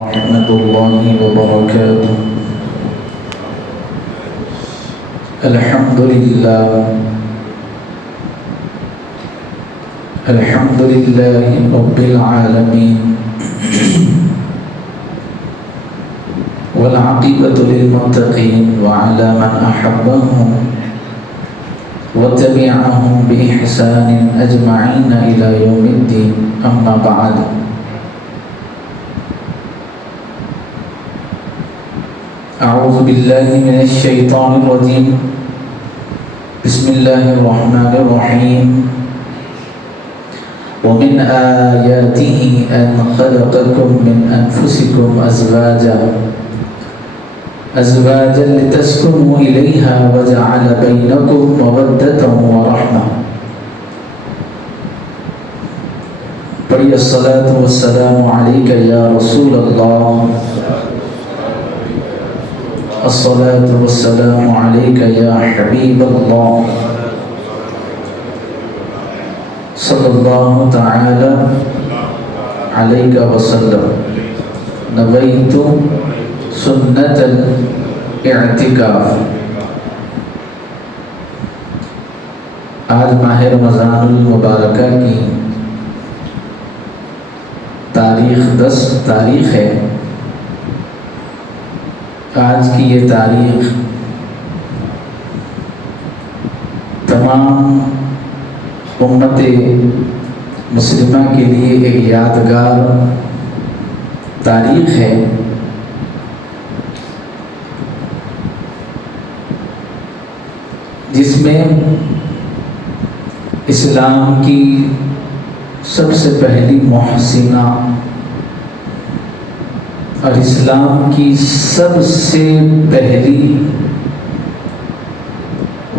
ورحمة الله وبركاته. الحمد لله رب العالمين والعاقبة للمتقين وعلى من أحبهم وتبعهم بإحسان أجمعين إلى يوم الدين. أما بعد، أعوذ بالله من الشيطان الرجيم. بسم الله الرحمن الرحيم. ومن آياته أن خلقكم من أنفسكم أزواجا لتسكنوا إليها وجعل بينكم مودة ورحمة. پڑھیے الصلاة والسلام عليك يا رسول الله. الصلاة والسلام عليك يا حبيب الله. صلى الله تعالى عليك وسلم. نويت سنة الاعتکاف. آج ماہ رمضان المبارکہ کی تاریخ 10 تاریخ ہے. آج کی یہ تاریخ تمام امت مسلمہ کے لیے ایک یادگار تاریخ ہے. جس میں اسلام کی سب سے پہلی محسنہ اور اسلام کی سب سے پہلی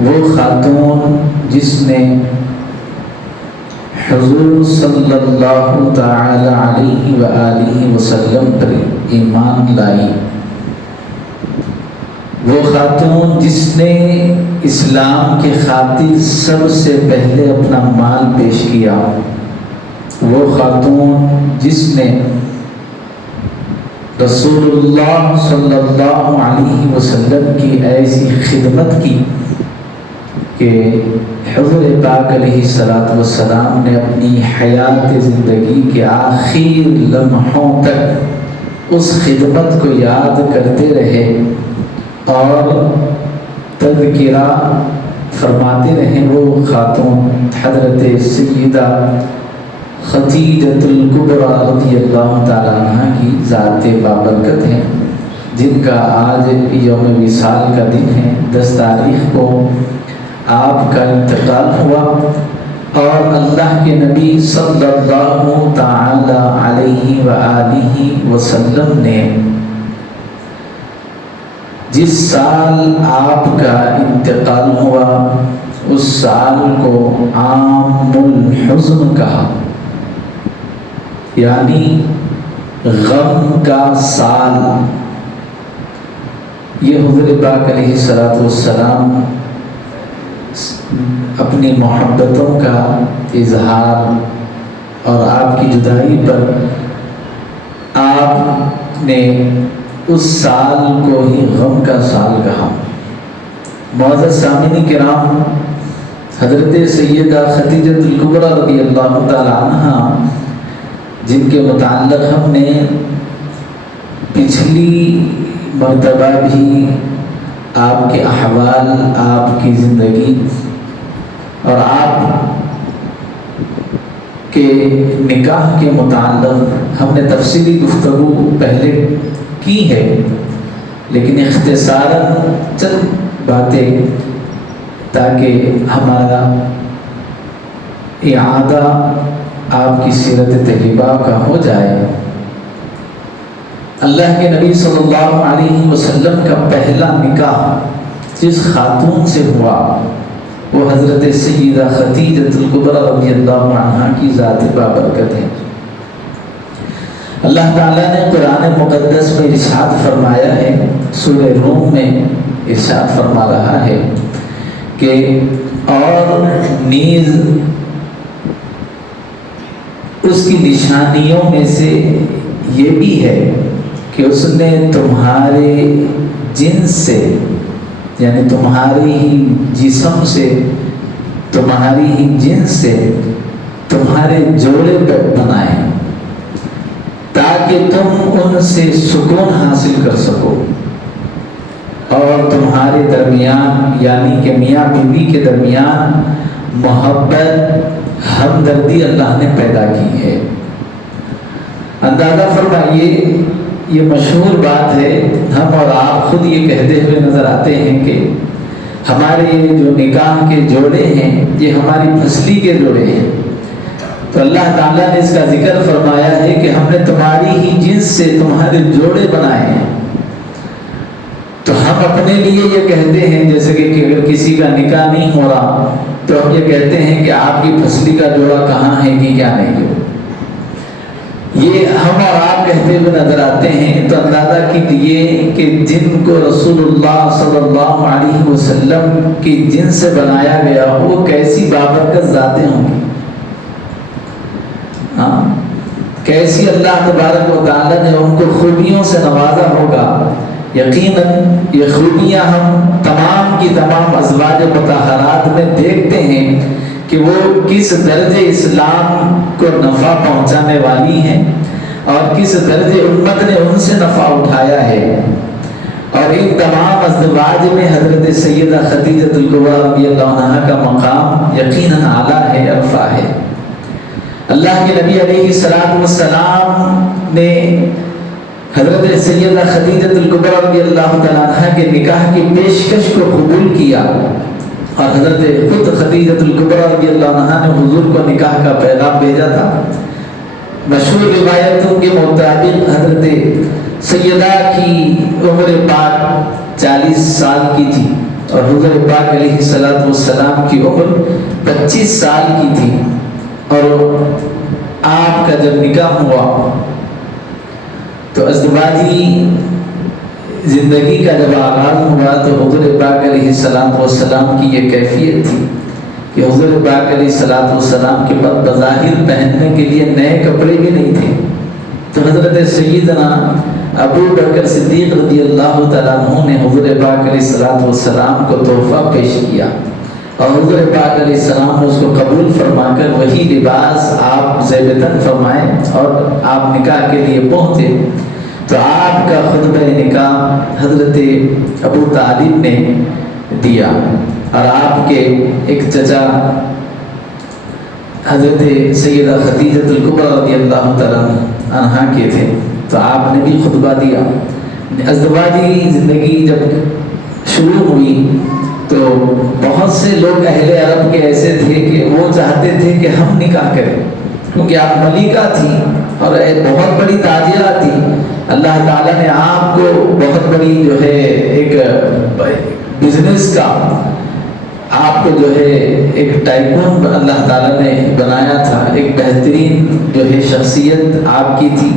وہ خاتون جس نے حضور صلی اللہ تعالی علیہ وآلہ وسلم پر ایمان لائی، وہ خاتون جس نے اسلام کی خاطر سب سے پہلے اپنا مال پیش کیا، وہ خاتون جس نے رسول اللہ صلی اللہ علیہ وسلم کی ایسی خدمت کی کہ حضور پاک علیہ السلام نے اپنی حیات زندگی کے آخر لمحوں تک اس خدمت کو یاد کرتے رہے اور تذکرہ فرماتے رہے. وہ خاتون حضرت سیدہ خدیجۃ الکبریٰ رضی اللہ تعالیٰ عنہ کی ذات بابرکت ہیں، جن کا آج یوم وصال کا دن ہے. 10 تاریخ کو آپ کا انتقال ہوا اور اللہ کے نبی صلی اللہ تعالی علیہ وآلہ وسلم نے جس سال آپ کا انتقال ہوا اس سال کو عام الحزن کہا، یعنی غم کا سال. یہ حضور پاک علیہ السلام اپنی محبتوں کا اظہار اور آپ کی جدائی پر آپ نے اس سال کو ہی غم کا سال کہا. معزز سامعین کرام، حضرت سیدہ خدیجۃ الکبریٰ رضی اللہ تعالی عنہ جن کے متعلق ہم نے پچھلی مرتبہ بھی آپ کے احوال، آپ کی زندگی اور آپ کے نکاح کے متعلق ہم نے تفصیلی گفتگو پہلے کی ہے، لیکن اختصاراً چند باتیں تاکہ ہمارا اعادہ آپ کی سیرت طیبہ کا ہو جائے. اللہ کے نبی صلی اللہ علیہ وسلم کا پہلا نکاح جس خاتون سے ہوا وہ حضرت سیدہ خدیجۃ الکبریٰ رضی اللہ عنہ کی ذات بابرکت ہے. اللہ تعالیٰ نے قرآن مقدس میں ارشاد فرمایا ہے، سورہ روم میں ارشاد فرما رہا ہے کہ اور نیز اس کی نشانیوں میں سے یہ بھی ہے کہ اس نے تمہارے جنس سے، یعنی تمہاری ہی جسم سے، تمہاری ہی جنس سے تمہارے جوڑے بنائے تاکہ تم ان سے سکون حاصل کر سکو، اور تمہارے درمیان یعنی کہ میاں بیوی کے درمیان محبت ہمدردی اللہ نے پیدا کی ہے۔ اندازہ فرمائیے، یہ مشہور بات ہے، ہم اور آپ خود یہ کہتے ہوئے نظر آتے ہیں کہ ہمارے جو نکاح کے جوڑے ہیں یہ ہماری پھسلی کے جوڑے ہیں، تو اللہ تعالیٰ نے اس کا ذکر فرمایا ہے کہ ہم نے تمہاری ہی جنس سے تمہارے جوڑے بنائے ہیں۔ تو ہم اپنے لیے یہ کہتے ہیں، جیسے کہ اگر کسی کا نکاح نہیں ہو رہا تو ہم یہ کہتے ہیں کہ آپ کی پھسلی کا جوڑا کہاں ہے کہ کیا نہیں ہے، یہ ہم اور آپ کہتے ہوئے نظر آتے ہیں۔ تو اندازہ کیجیے کہ جن کو رسول اللہ صلی اللہ علیہ وسلم کی جن سے بنایا گیا وہ کیسی بابرکت ذاتیں ہوں گی، کیسی اللہ تبارک و تعالیٰ نے ان کو خوبیوں سے نوازا ہوگا۔ یقیناً یہ خوبیاں ہم تمام کی تمام ازواج مطہرات میں دیکھتے ہیں کہ وہ کس درجے اسلام کو نفع پہنچانے والی ہیں اور کس درجے امت نے ان سے نفع اٹھایا ہے۔ اور ان تمام ازواج میں حضرت سیدہ خدیجہ الکبریٰ رضی اللہ عنہا کا مقام یقیناً اعلیٰ ہے، عرفہ ہے۔ اللہ کے نبی علیہ السلام نے حضرت سیدہ خدیجہ الکبریٰ رضی اللہ تعالیٰ عنہا کے نکاح کی پیشکش کو قبول کیا، اور حضرت خود خدیجہ الکبریٰ رضی اللہ عنہا نے حضور کو نکاح کا پیغام بھیجا تھا۔ مشہور روایتوں کے مطابق حضرت سیدہ کی عمر پاک 40 سال کی تھی اور حضور پاک علیہ السلام کی عمر 25 سال کی تھی، اور آپ کا جب نکاح ہوا تو ازدواجی زندگی کا جب آغاز ہوا تو حضور پاک علیہ السلام کی یہ کیفیت تھی کہ حضور پاک علیہ السلام کے بعد بظاہر پہننے کے لیے نئے کپڑے بھی نہیں تھے، تو حضرت سیدنا ابو بکر صدیق رضی اللہ تعالیٰ عنہ نے حضور پاک علیہ السلام کو تحفہ پیش کیا، اور حضور پاک علیہ السلام نے اس کو قبول فرما کر وہی لباس آپ زیب تن فرمائے اور آپ نکاح کے لیے پہنچے۔ تو آپ کا خطبہ نکاح حضرت ابو طالب نے دیا، اور آپ کے ایک چچا حضرت سیدہ خدیجہ الکبریٰ رضی اللہ تعالیٰ عنہا کے تھے، تو آپ نے بھی خطبہ دیا۔ ازدواجی زندگی جب شروع ہوئی تو بہت سے لوگ اہل عرب کے ایسے تھے کہ وہ چاہتے تھے کہ ہم نکاح کریں، کیونکہ آپ ملکہ تھی اور ایک بہت بڑی تاجرہ تھی۔ اللہ تعالیٰ نے آپ کو بہت بڑی جو ہے ایک بزنس کا، آپ کو جو ہے ایک ٹائکون اللہ تعالیٰ نے بنایا تھا، ایک بہترین جو ہے شخصیت آپ کی تھی،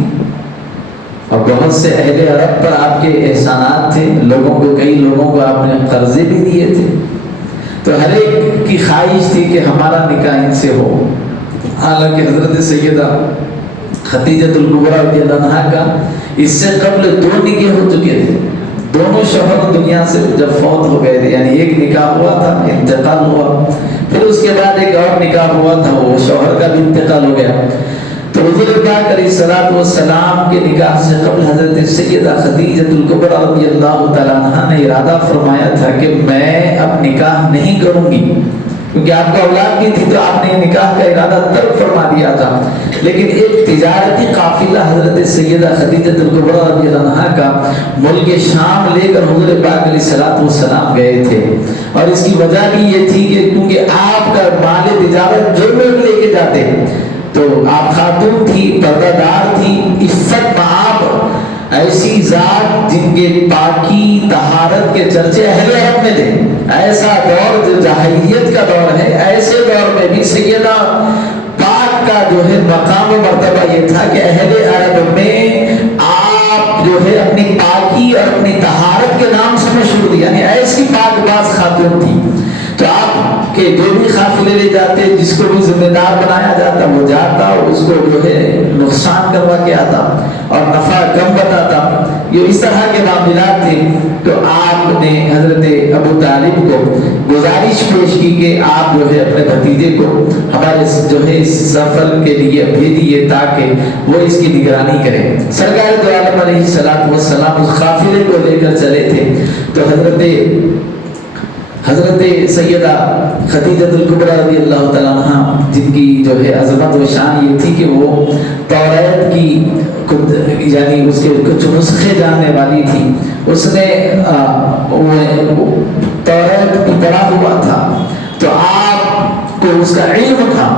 اور بہت سے اہل عرب پر آپ کے احسانات تھے، لوگوں کو کئی لوگوں کو آپ نے قرضے بھی دیے تھے، تو ہر ایک کی خواہش تھی کہ ہمارا نکاح ان سے ہو۔ حالانکہ حضرت سیدہ خدیجہ الکبریٰ رضی اللہ عنہا کا اس سے قبل 2 نکاح ہو چکے تھے، دونوں شوہر دنیا سے جب فوت ہو گئے تھے، یعنی ایک نکاح ہوا تھا، انتقال ہوا، پھر اس کے بعد ایک اور نکاح ہوا تھا، وہ شوہر کا بھی انتقال ہو گیا۔ تو حضور پاک علیہ السلام کے نکاح سے قبل حضرت سیدہ خدیجہ الکبریٰ رضی اللہ تعالیٰ عنہا نے ارادہ فرمایا تھا کہ میں اب نکاح نہیں کروں گی، کیونکہ آپ کا اولاد بھی تھی تو آپ نے نکاح کا ارادہ ترک فرما دیا تھا۔ لیکن ایک تجارتی قافلہ حضرت سیدہ خدیجہ الکبریٰ رضی اللہ عنہا کا ملک شام لے کر حضور پاک علیہ السلام گئے تھے، اور اس کی وجہ بھی یہ تھی کہ کیونکہ آپ کا مال تجارت جو لوگ لے کے جاتے، تو آپ خاتون تھی، پردہ دار تھی، عفت مآب، ایسی ذات جن کے پاکی طہارت کے چرچے اہل عرب میں تھے۔ ایسا دور جو جاہلیت کا دور ہے، ایسے دور میں بھی سیدہ پاک کا جو ہے مقام و مرتبہ یہ تھا کہ اہل عرب میں آپ جو ہے اپنی پاکی اور اپنی طہارت کے نام سے مشہور تھی، یعنی ایسی پاک باز خاتون تھی۔ تو آپ کے جو بھی قافلے لے جاتے، جس کو بھی ذمہ دار بنایا جاتا وہ جاتا اور اس کو جو ہے نقصان کروا کے آتا اور نفع کم بتاتا۔ یہ اس طرح کے معاملات تھے، تو آپ نے حضرت ابو طالب کو گزارش پیش کی کہ آپ جو ہے اپنے بھتیجے کو ہمارے جو ہے اس سفر کے لیے بھیجیے تاکہ وہ اس کی نگرانی کرے۔ سرکار دو عالم علیہ السلام اس قافلے کو لے کر چلے تھے، تو حضرت سیدہ خدیجہ الکبریٰ رضی اللہ تعالیٰ عنہ، جن کی جو ہے عظمت و شان یہ تھی کہ وہ توریت کی یعنی اس کے کچھ نسخے جاننے والی تھی، اس نے توریت کو پڑھا ہوا تھا، تو آپ کو اس کا علم تھا،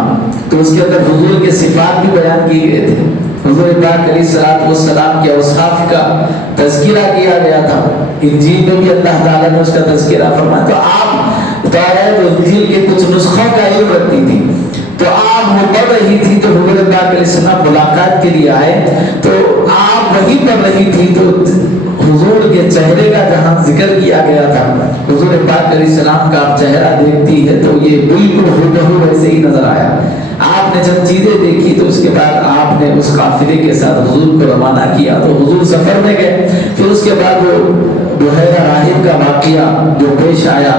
تو اس کے اندر حضور کے صفات بھی بیان کیے گئے تھے، حضور پاک علیہ السلام کے اوصاف کا تذکرہ کیا گیا تھا، انجیل میں بھی اللہ تعالیٰ نے اس کا تذکرہ فرمایا، تو آپ توریت و انجیل کے کچھ نسخوں کا علم رکھتی تھی، تو آپ وہ پڑھ رہی تھی، تو حضور پاک علیہ السلام ملاقات کے لیے آئے، تو آپ وہی پڑھ رہی تھی، تو حضور کے چہرے کا جہاں ذکر کیا گیا تھا، حضور پاک علیہ السلام کا آپ چہرہ دیکھتی ہے تو یہ بالکل ہو ویسے ہی نظر آیا۔ آپ نے جب چیزیں دیکھی تو اس کے بعد آپ نے اس قافلے کے ساتھ حضور کو روانہ کیا، تو حضور سفر میں گئے، پھر اس کے بعد وہ بحیرہ راہب کا واقعہ جو پیش آیا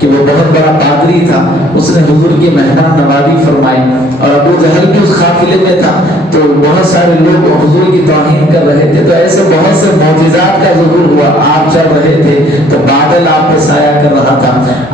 کہ وہ بہت بڑا پادری تھا، اس نے حضور کی مہمان نوازی فرمائی، اور ابو جہل بھی اس قافلے میں تھا، تو بہت سارے لوگ حضور کی توہین کر رہے تھے، تو ایسے بہت سے معجزات کا ظہور ہوا، آپ چل رہے تھے تو بادل آپ پہ سایہ کر رہا تھا،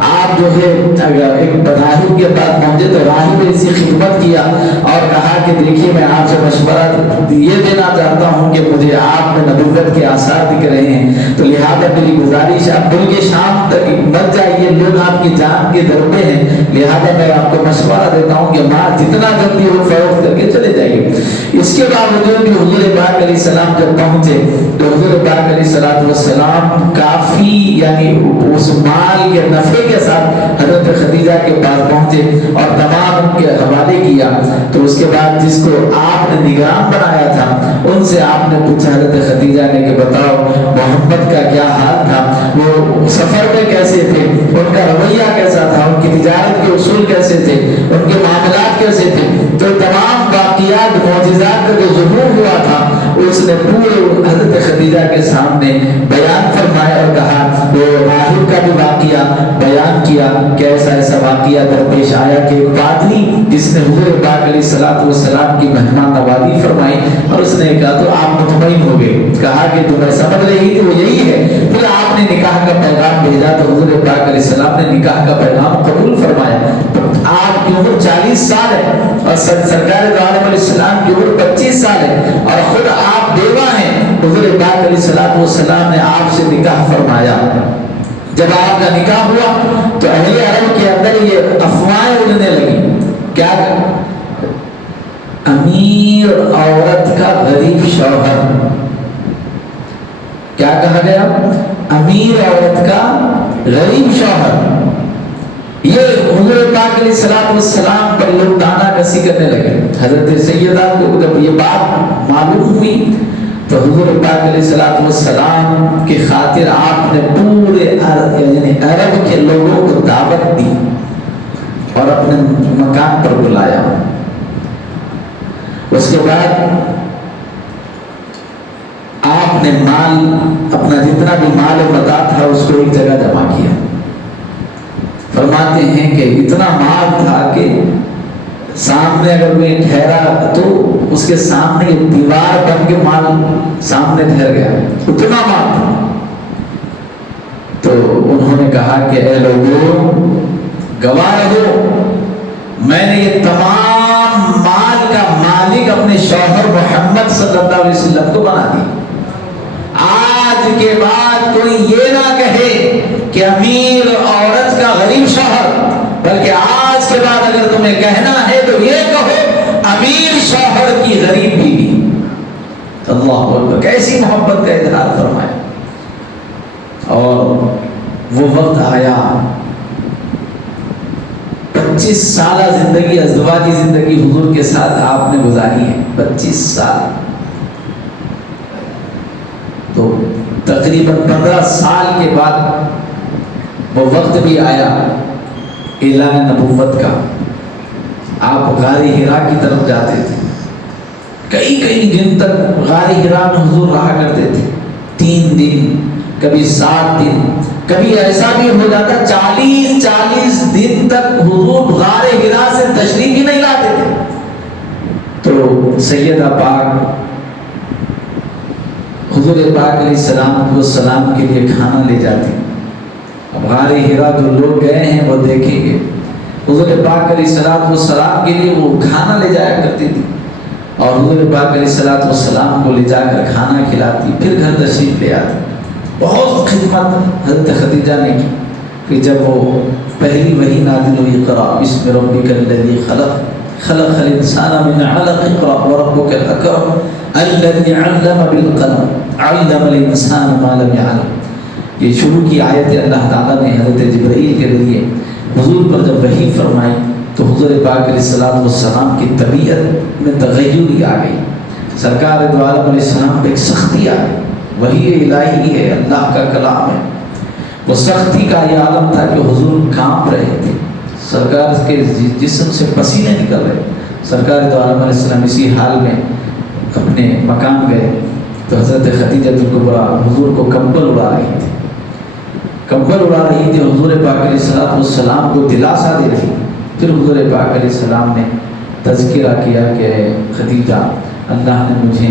آپ جو ہے اگر ایک راہب کے پاس پہنچے تو راہب نے اسی خدمت کیا اور کہا کہ دیکھیے میں آپ سے مشورہ یہ دینا چاہتا ہوں کہ مجھے آپ میں نبوت کے آثار دکھ رہے ہیں، تو لہٰذا میری گزارش آپ ملک شام تک مت جائیے، لوگ آپ کی جان کے در پہ ہیں، لہٰذا میں آپ کو مشورہ دیتا ہوں کہ مال جتنا جلدی ہو فروخت کر کے چلے جائیے۔ اس کے باوجود بھی حضور پاک علیہ السلام جب پہنچے تو حضور پاک علیہ السلام کافی یعنی اس مال کے نفع کے ساتھ حضرت خدیجہ کے پاس پہنچے اور تمام ان کے حوالے کیا، تو اس کے بعد جس کو آپ نے نگران بنایا تھا ان سے آپ نے پوچھا حضرت خدیجہ نے کہ بتاؤ محمد کا کیا حال تھا، وہ سفر میں کیسے تھے، ان کا رویہ کیسا تھا، ان کی تجارت کے اصول کیسے تھے، ان کے معاملات کیسے تھے، تو تمام واقعات معجزات کا جو ظہور ہوا تھا اس نے پورے حضرت خدیجہ کے سامنے بیان فرمایا اور کہا، وہ راہب کا بھی واقعہ بیان کیا کہ ایسا ایسا واقعہ درپیش آیا کہ ایک پادری جس نے حضور پاک علیہ السلام کی مہمان نوازی فرمائی، اور اس نے کہا تو آپ مطمئن ہو گئے، کہا کہ تمہیں سمجھ رہی تھی وہ یہی ہے، پھر آپ نے نکاح کا پیغام بھیجا تو حضور پاک علیہ السلام نے نکاح کا پیغام قبول فرمایا۔ آپ کی عمر 40 سال ہے اور سرکار دو عالم علیہ السلام کی عمر 25 سال ہے اور خود آپ بیوہ ہیں، حضور پاک علیہ السلام نے آپ سے نکاح فرمایا۔ جب آپ کا نکاح ہوا تو اہل عرب کے اندر یہ افواہیں اڑنے لگی، کیا امیر عورت کا غریب شوہر، کیا کہا گیا، امیر عورت کا غریب شوہر، یہ حضور پاک علیہ السلام پر لوگ تانا کسی کرنے لگے۔ حضرت سیدہ کو جب یہ بات معلوم ہوئی تو حضور پاک علیہ السلام کی خاطر آپ نے پورے یعنی عرب کے لوگوں کو دعوت دی اور اپنے مکان پر بلایا۔ اس کے بعد آپ نے مال، اپنا جتنا بھی مال و متاع تھا اس کو ایک جگہ جمع کیا۔ فرماتے ہیں کہ اتنا مال تھا کہ سامنے اگر کوئی ٹھہرا تو اس کے سامنے ایک دیوار بن کے مال سامنے ٹھہر گیا، اتنا مال تھا۔ تو انہوں نے کہا کہ اے لوگوں گواہ رہو، میں نے یہ تمام مال کا مالک اپنے شوہر محمد صلی اللہ علیہ وسلم کو بنا دی۔ آج کے بعد کوئی یہ نہ کہے کہ امیر عورت کا غریب شوہر، بلکہ آج کے بعد اگر تمہیں کہنا ہے تو یہ کہو امیر شوہر کی غریب بیوی۔ اللہ اکبر، کیسی محبت کا اظہار فرمایا۔ اور وہ وقت آیا، 25 سالہ زندگی، ازدواجی زندگی حضور کے ساتھ آپ نے گزاری ہے، 25 سال۔ تو تقریباً 15 سال کے بعد وہ وقت بھی آیا اعلان نبوت کا۔ آپ غار حرا کی طرف جاتے تھے، کئی دن تک غار حرا میں حضور رہا کرتے تھے، 3 دن، کبھی 7 دن، کبھی ایسا بھی ہو جاتا 40 دن تک حضور غار حرا سے تشریف ہی نہیں لاتے تھے۔ تو سیدہ پاک حضور پاک علیہ السلام کے لیے کھانا لے جاتی۔ اب غار حرا جو لوگ گئے ہیں وہ دیکھیں گے، حضور پاک علیہ السلام کے لیے وہ کھانا لے جایا کرتی تھی، اور حضور پاک علیہ السلام کو لے جا کر کھانا کھلاتی، پھر گھر تشریف لے آتی۔ بہت خدمت حضرت خدیجہ نے کی کہ جب وہ پہلی وحی نازل ہوئی، اقرأ بسم ربک الذی خلق خلق الانسان من علق اقرأ وربک الاکرم الذی علم بالقلم علم الانسان ما لم يعلم۔ یہ شروع کی آیت اللہ تعالیٰ نے حضرت جبرائیل کے ذریعے حضور پر جب وحی فرمائی تو حضور پاک علیہ السلام کی طبیعت میں تغیر آ گئی، سرکار دو عالم علیہ السلام پہ ایک سختی آ گئی۔ وحی الہی ہے، اللہ کا کلام ہے، وہ سختی کا یہ عالم تھا کہ حضور کانپ رہے تھے، سرکار کے جسم سے پسینے نکل رہے۔ سرکار دو عالم علیہ السلام اسی حال میں اپنے مکان گئے تو حضرت خدیجہ کبریٰ حضور کو کمبل اڑا رہی تھی، حضور پاک علیہ السلام کو دلاسا دے رہی۔ پھر حضور پاک علیہ السلام نے تذکرہ کیا کہ خدیجہ، اللہ نے مجھے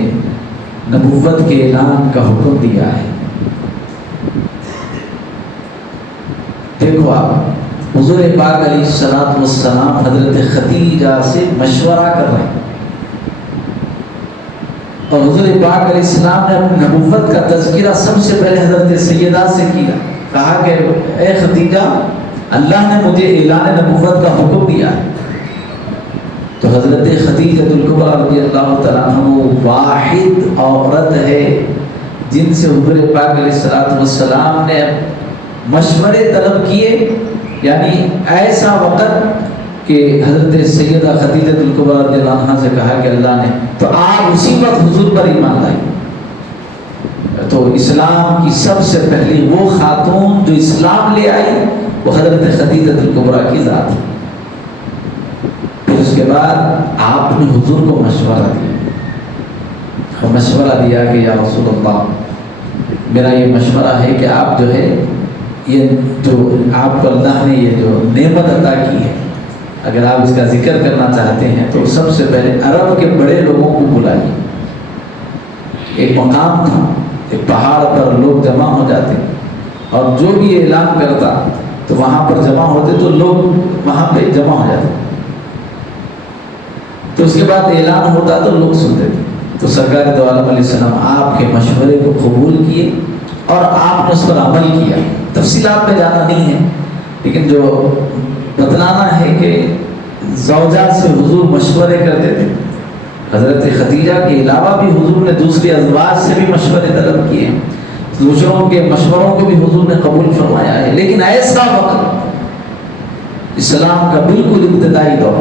نبوت کے اعلان کا حکم دیا ہے۔ دیکھو آپ، حضور پاک علیہ السلام حضرت خدیجہ سے مشورہ کر رہے ہیں، اور حضور پاک علیہ السلام نے اپنی نبوت کا تذکرہ سب سے پہلے حضرت سیدہ سے کیا، کہا کہ اے خدیجہ، اللہ نے مجھے اعلان نبوت کا حکم دیا ہے۔ تو حضرت خدیجہ کبریٰ رضی اللہ تعالیٰ عنہ وہ واحد عورت ہے جن سے حضور پاک علیہ السلام نے مشورے طلب کیے، یعنی ایسا وقت کہ حضرت سیدہ خدیجہ کبریٰ رضی اللہ عنہ سے کہا کہ اللہ نے، تو آپ اسی وقت حضور پر ایمان لائے۔ تو اسلام کی سب سے پہلی وہ خاتون جو اسلام لے آئی وہ حضرت خدیجہ کبریٰ کی ذات ہے۔ پھر اس کے بعد آپ نے حضور کو مشورہ دیا کہ یا رسول اللہ، میرا یہ مشورہ ہے کہ آپ جو ہے یہ جو آپ کو اللہ نے یہ جو نعمت عطا کی ہے، اگر آپ اس کا ذکر کرنا چاہتے ہیں تو سب سے پہلے عرب کے بڑے لوگوں کو بلائیے۔ ایک مقام تھا، ایک پہاڑ پر لوگ جمع ہو جاتے اور جو بھی اعلان کرتا تو وہاں پر جمع ہوتے تو لوگ وہاں پہ جمع ہو جاتے، تو اس کے بعد اعلان ہوتا تو لوگ سنتے تھے۔ تو سرکار دو عالم علیہ السلام آپ کے مشورے کو قبول کیے اور آپ نے اس پر عمل کیا۔ تفصیلات میں جانا نہیں ہے، لیکن جو بتلانا ہے کہ زوجات سے حضور مشورے کرتے تھے۔ حضرت خدیجہ کے علاوہ بھی حضور نے دوسری ازواج سے بھی مشورے طلب کیے، دوسروں کے مشوروں کو بھی حضور نے قبول فرمایا ہے۔ لیکن ایسا وقت اسلام کا بالکل ابتدائی دور،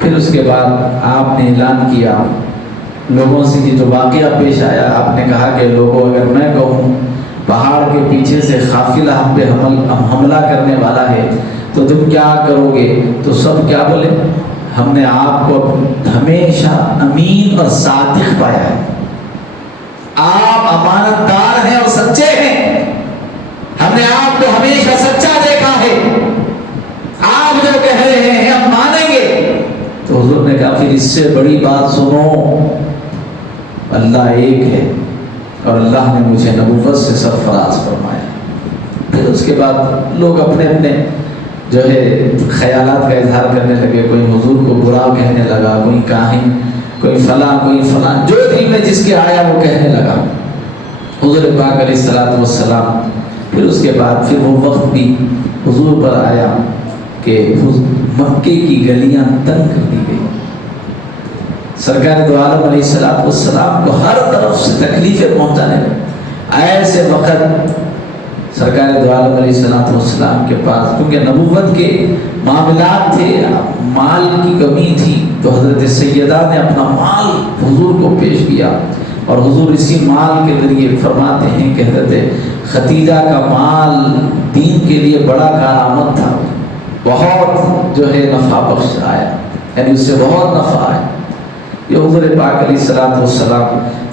پھر اس کے بعد آپ نے اعلان کیا، لوگوں سے یہ جو واقعہ پیش آیا، آپ نے کہا کہ لوگوں اگر میں کہوں پہاڑ کے پیچھے سے قافلہ ہم پہ حملہ کرنے والا ہے تو تم کیا کرو گے؟ تو سب کیا بولے؟ ہم نے آپ کو ہمیشہ امین اور صادق پایا ہے، آپ امانت دار ہیں اور سچے ہیں، ہم نے آپ کو ہمیشہ سچا دیکھا ہے، آپ جو کہہ رہے ہیں ہم مانیں گے۔ تو حضور نے کہا پھر اس سے بڑی بات سنو، اللہ ایک ہے اور اللہ نے مجھے نبوت سے سرفراز فرمایا۔ پھر اس کے بعد لوگ اپنے اپنے جو ہے خیالات کا اظہار کرنے لگے، کوئی حضور کو برا کہنے لگا، کوئی کاہن، کوئی فلاں، جو دل میں جس کے آیا وہ کہنے لگا حضور پاک علیہ السلام۔ پھر اس کے بعد پھر وہ وقت بھی حضور پر آیا کہ مکے کی گلیاں تنگ کر دی گئی، سرکار دو عالم علیہ السلام کو ہر طرف سے تکلیفیں پہنچانے لگے۔ ایسے وقت سرکار دو عالم علیہ السلام کے پاس کیونکہ نبوت کے معاملات تھے، مال کی کمی تھی، تو حضرت سیدہ نے اپنا مال حضور کو پیش کیا، اور حضور اسی مال کے ذریعے فرماتے ہیں کہ حضرت خدیجہ کا مال دین کے لیے بڑا کارآمد تھا، بہت جو ہے نفع بخش آیا، یعنی اس سے بہت نفع آیا۔ یہ حضور پاک علیہ السلام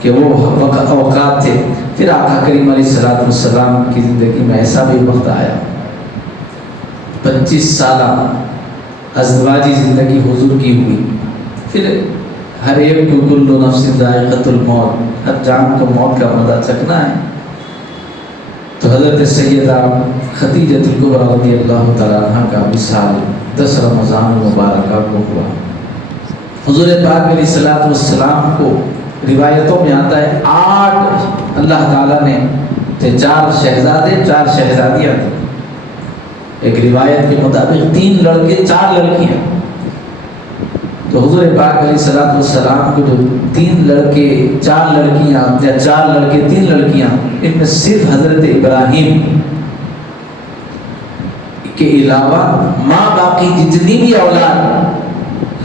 کہ وہ اوقات تھے. پھر آقا کریم علیہ السلام کی زندگی میں ایسا بھی وقت آیا، 25 سالہ ازدواجی زندگی حضور کی ہوئی. پھر ہر ایک کو کل نفس ذائقۃ الموت، ہر جان کو موت کا مزہ چکھنا ہے. تو حضرت سیدہ خدیجہ کبریٰ رضی اللہ تعالیٰ عنہ کا وصال 10 رمضان مبارکہ کو ہوا. حضور پاک علیہ السلام کو روایتوں میں آتا ہے 8 اللہ تعالیٰ نے تھے، 4 شہزادے 4 شہزادیاں تھیں. ایک روایت کے مطابق 3 لڑکے 4 لڑکیاں. تو حضور پاک علیہ السلام کو جو 3 لڑکے 4 لڑکیاں یا 4 لڑکے 3 لڑکیاں، ان میں صرف حضرت ابراہیم کے علاوہ ماں باقی جتنی بھی اولاد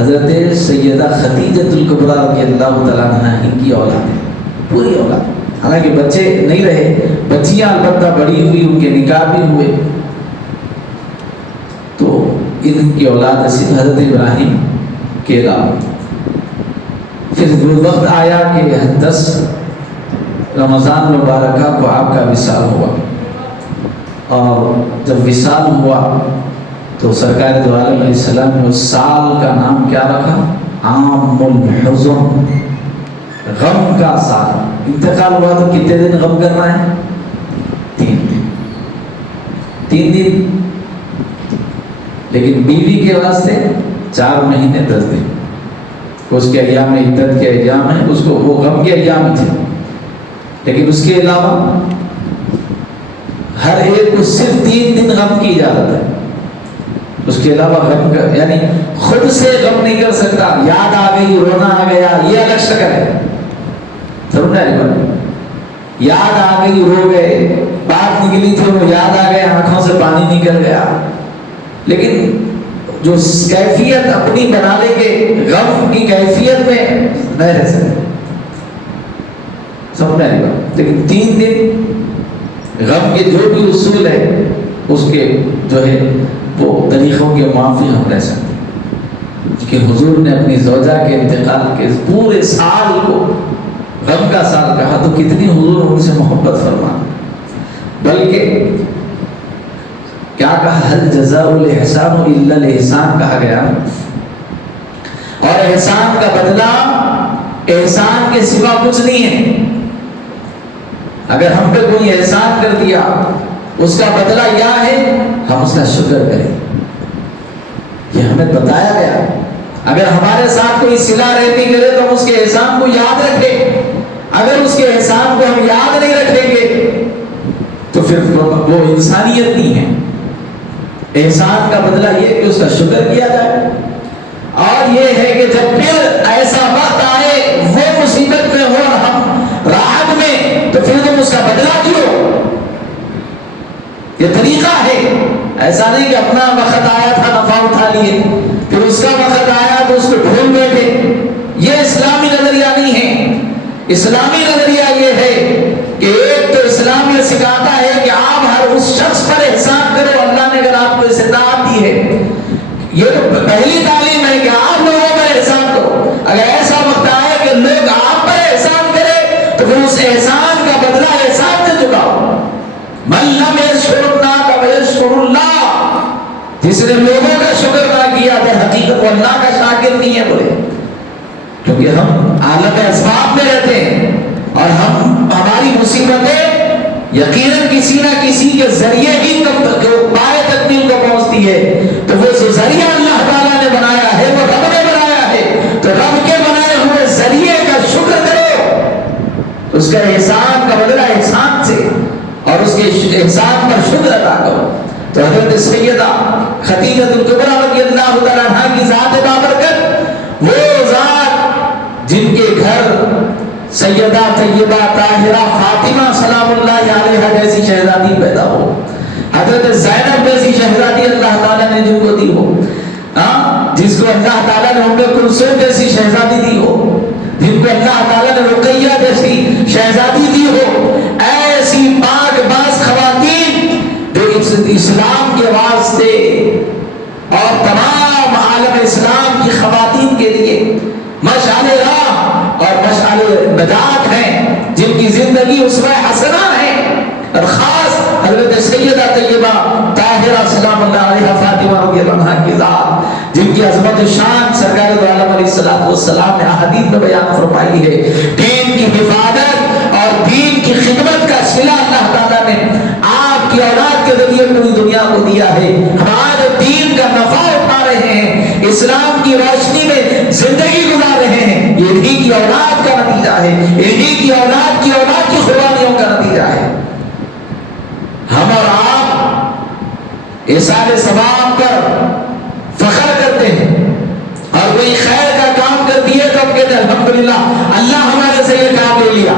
حضرت سیدہ خدیجہ کبریٰ رضی اللہ تعالیٰ عنہ کی اولاد ہے، پوری اولاد. حالانکہ بچے نہیں رہے، بچیاں البتہ بڑی ہوئی، ان کے نکاح بھی ہوئے. تو ان کی اولاد صرف حضرت ابراہیم کے علاوہ. پھر وہ وقت آیا کہ 10 رمضان مبارکہ کو آپ کا وصال ہوا. اور جب وصال ہوا تو سرکار دو عالم علیہ السلام نے اس سال کا نام کیا رکھا؟ عام الحزن، غم کا سال. انتقال ہوا تو کتنے دن غم کرنا ہے؟ 3 دن. لیکن بیوی کے واسطے 4 مہینے 10 دن. اس کے ایام عدت کے ایام ہیں، اس کو وہ غم کے ایام تھے. لیکن اس کے علاوہ ہر ایک کو صرف 3 دن غم کی اجازت ہے. اس کے علاوہ غم کا یعنی خود سے غم نہیں کر سکتا. یاد آ گئی، رونا آ گیا، یہ الگ شکل ہے. سمجھا نہیں بات؟ یاد آ گئی، رو گئے، بات نکلی تھی وہ یاد آ گئے، آنکھوں سے پانی نکل گیا. لیکن جو کیفیت اپنی بنا لے کے غم کی کیفیت میں نہ رہ سکتے. سمجھا نہیں بات؟ لیکن 3 دن غم کے جو بھی اصول ہے اس کے جو ہے وہ طریقوں کے معافی ہم رہ سکتے ہیں. کہ حضور نے اپنی زوجہ کے انتقال کے پورے سال کو غم کا سال کہا تو کتنی حضور ان سے محبت فرما. بلکہ کیا کہا؟ هل جزاء الاحسان الا الاحسان کہا گیا. اور احسان کا بدلہ احسان کے سوا کچھ نہیں ہے. اگر ہم پہ کوئی احسان کر دیا اس کا بدلہ کیا ہے؟ ہم اس کا شکر کریں. یہ ہمیں بتایا گیا. اگر ہمارے ساتھ کوئی صلہ رحمی کرے تو ہم اس کے احسان کو یاد رکھیں. اگر اس کے احسان کو ہم یاد نہیں رکھیں گے تو پھر وہ انسانیت نہیں ہے. احسان کا بدلہ یہ کہ اس کا شکر کیا جائے. اور یہ ہے کہ جب پھر ایسا وقت آئے وہ مصیبت میں ہو اور ہم راحت میں، تو پھر تم اس کا بدلہ کیوں؟ یہ طریقہ ہے. ایسا نہیں کہ اپنا وقت آیا تھا نفع اٹھا لیے، پھر اس کا وقت آیا تو اس کو ڈھونڈ بیٹھے. یہ اسلامی نظریہ نہیں ہے. اسلامی نظریہ یہ ہے کہ ایک تو اسلام یہ سکھاتا ہے کہ آپ ہر اس شخص پر احسان کرو اللہ نے اگر آپ کو استطاعت دی ہے. یہ تو پہلی تعلیم ہے کہ آپ لوگوں پر احسان کرو. اگر ایسا وقت آئے کہ لوگ آپ پر احسان کرے تو پھر اس احسان کا بدلہ احسان سے چکاؤ. من لم یشکر الناس فیشکر اللہ، جس نے لوگوں کا شکر نہ کیا تو حقیقت وہ اللہ کا شاکر نہیں ہے. بولے کیونکہ ہم عالم اسباب میں رہتے ہیں اور ہماری مصیبتیں یقیناً کسی نہ کسی کے ذریعے ہی پائے تکمیل کو پہنچتی ہے. تو وہ جو ذریعہ اللہ تعالیٰ نے بنایا ہے وہ رب نے بنایا ہے. تو رب کے بنائے ہوئے ذریعے کا شکر کرو، اس کا احسان کا بدلہ احسان سے اور اس کے احسان پر شکر ادا کرو. تو حضرت سیدہ خدیجہ کبریٰ رضی اللہ تعالیٰ عنہ کی ذات بابرکت، وہ ذات جن کے گھر سیدہ طیبہ طاہرہ فاطمہ سلام اللہ علیہا جیسی شہزادی پیدا ہو، حضرت زینب جیسی شہزادی اللہ تعالیٰ نے جن کو دی ہو، جس کو اللہ تعالیٰ نے ام کلثوم جیسی شہزادی دی ہو، جن کو اللہ تعالیٰ نے رقیہ جیسی شہزادی دی ہو. ایسی پاک باز خواتین جو اسلام کے واسطے اور تمام عالم اسلام کی خواتین کے لیے مشعل راہ اور مشعل نجات ہیں. زندگی اسوہ حسنہ ہے. اور خاص حضرت سیدہ طیبہ طاہرہ سلام اللہ علیہ فاطمہ رضی اللہ عنہا کی ذات، جن کی عظمت و شان سرکار دو عالم علیہ السلام نے احادیث میں بیان فرمائی ہے. دین کی حفاظت اور دین کی خدمت کا صلہ اللہ تعالیٰ نے آپ کی اولاد کے ذریعے پوری دنیا کو دیا ہے. ہم آج دین کا نفع اٹھا رہے ہیں، اسلام کی روشنی میں زندگی گزار رہے ہیں. یہ انہی کی اولاد کا نتیجہ ہے، انہی کی اولاد کی قربانیوں کا نتیجہ ہے. ہم اور آپ احسان ثواب پر فخر کرتے ہیں، اور کوئی خیر کا کام کر دیے تو ہم کہتے ہیں الحمدللہ اللہ ہمارے سے یہ کام لے لیا.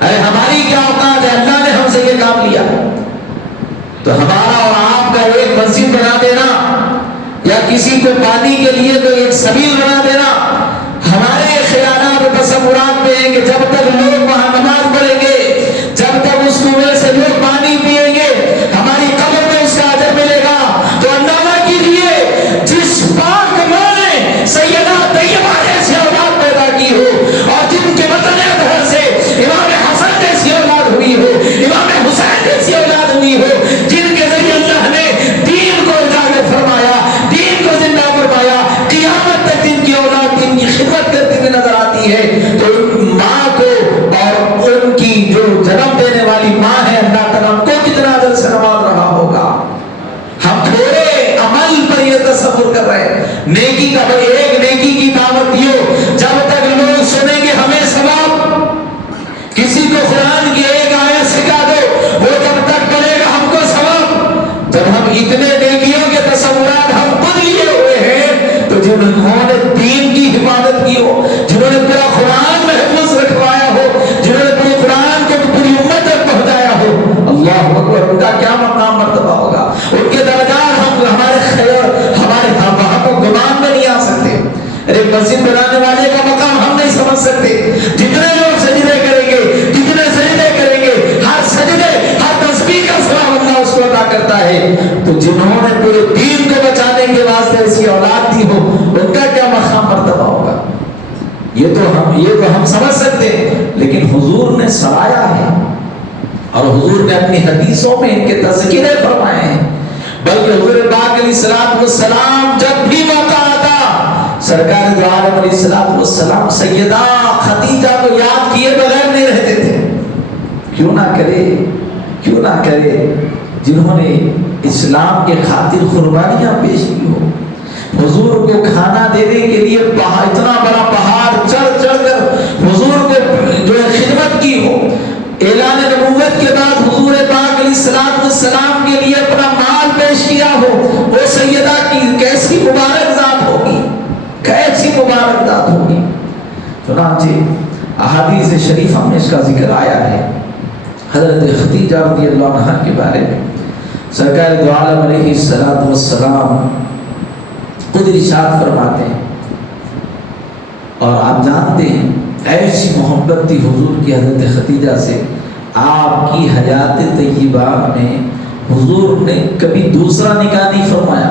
ارے ہماری کیا اوقات ہے، اللہ نے ہم سے یہ کام لیا. تو ہمارا اور آپ کا ایک مسجد بنا دینا یا کسی کو پانی کے لیے تو ایک سبیل بنا دینا، ہمارے خیالات و تصورات میں ہے کہ جب تک لوگ وہاں نماز پڑھیں گے، جب تک اس کنویں سے لوگ پانی پیئیں گے، ہماری قبر میں اس کا اجر ملے گا. تو اندازہ کیجیے جس پاک ماں نے سیدہ طیبہ جیسی اولاد پیدا کی ہو، اور جن کے بطن اطہر سے امام حسن جیسی اولاد ہوئی ہو، امام حسین جیسی اولاد ہوئی ہو، جن کے ذریعے اللہ نے دین کو اجاگر فرمایا، دین کو زندہ فرمایا، قیامت تک جن کی اولاد دین کی خدمت کرتی ہوئی نظر آتی ہے. تو ان ماں کو اور ان کی جو جنم دینے والی ماں ہے، اللہ تعالیٰ کو کتنا اجر سے نواز رہا ہوگا. ہم تھوڑے عمل پر یہ تصور کر رہے ہیں. نیکی کا بھائی ایک نیکی کی دعوت دیو، جب تک لوگ سنیں گے ہمیں ثواب. کسی کو قرآن کی ایک آیت سکھا دو، وہ جب تک پڑھے گا ہم کو ثواب. جب ہم اتنے نیکیوں کے تصورات ہم خود لیے ہوئے ہیں، تو جنہوں نے دین کی حفاظت کی ہو، جنہوں نے پورا قرآن محفوظ رکھوایا ہو، جنہوں نے پورے قرآن کو پوری امت تک پہنچایا ہو، اللہ اکبر، ان کا کیا مقام مرتبہ ہوگا. ان کے درجات ہمارے خیر ہمارے ہم کو گمان میں نہیں آ سکتے. ارے مسجد بنانے والے کا مقام ہم نہیں سمجھ سکتے. جتنے لوگ سجدے کریں گے، جتنے سجدے کریں گے، ہر سجدے ہر تسبیح کا ثواب اللہ اس کو عطا کرتا ہے. تو جنہوں نے پورے دین کو بچانے کے واسطے اس کی اولاد دی ہو، ان کا کیا مقام مرتبہ ہوگا. یہ تو ہم سمجھ سکتے ہیں، لیکن حضور نے سرایا ہے، اور حضور نے اپنی حدیثوں میں ان کے تذکرے فرمائے ہیں. بلکہ حضور پاک علیہ السلام جب بھی موقع آتا، سرکار دو عالم علیہ السلام سیدہ خدیجہ کو یاد کیے بغیر نہیں رہتے تھے. کیوں نہ کرے جنہوں نے اسلام کے خاطر قربانیاں پیش کی ہو. حضور کو کھانا دینے کے لیے اتنا بڑا پہاڑ چڑھ کر حضور کو جو خدمت کی ہو. اعلان نبوت کے بعد حضور پاک علیہ السلام کے لیے اپنا مال پیش کیا ہو، وہ سیدہ کی کیسی مبارک ذات ہوگی، کیسی مبارک ذات ہوگی. چنانچہ احادیث شریفہ میں اس کا ذکر آیا ہے. حضرت خدیجہ رضی اللہ عنہا کے بارے میں سرکار دو عالم علیہ السلام خود ارشاد فرماتے ہیں، اور آپ جانتے ہیں ایسی محبت تھی حضور کی حضرت خدیجہ سے. آپ کی حیات طیبہ میں حضور نے کبھی دوسرا نکاح نہیں فرمایا.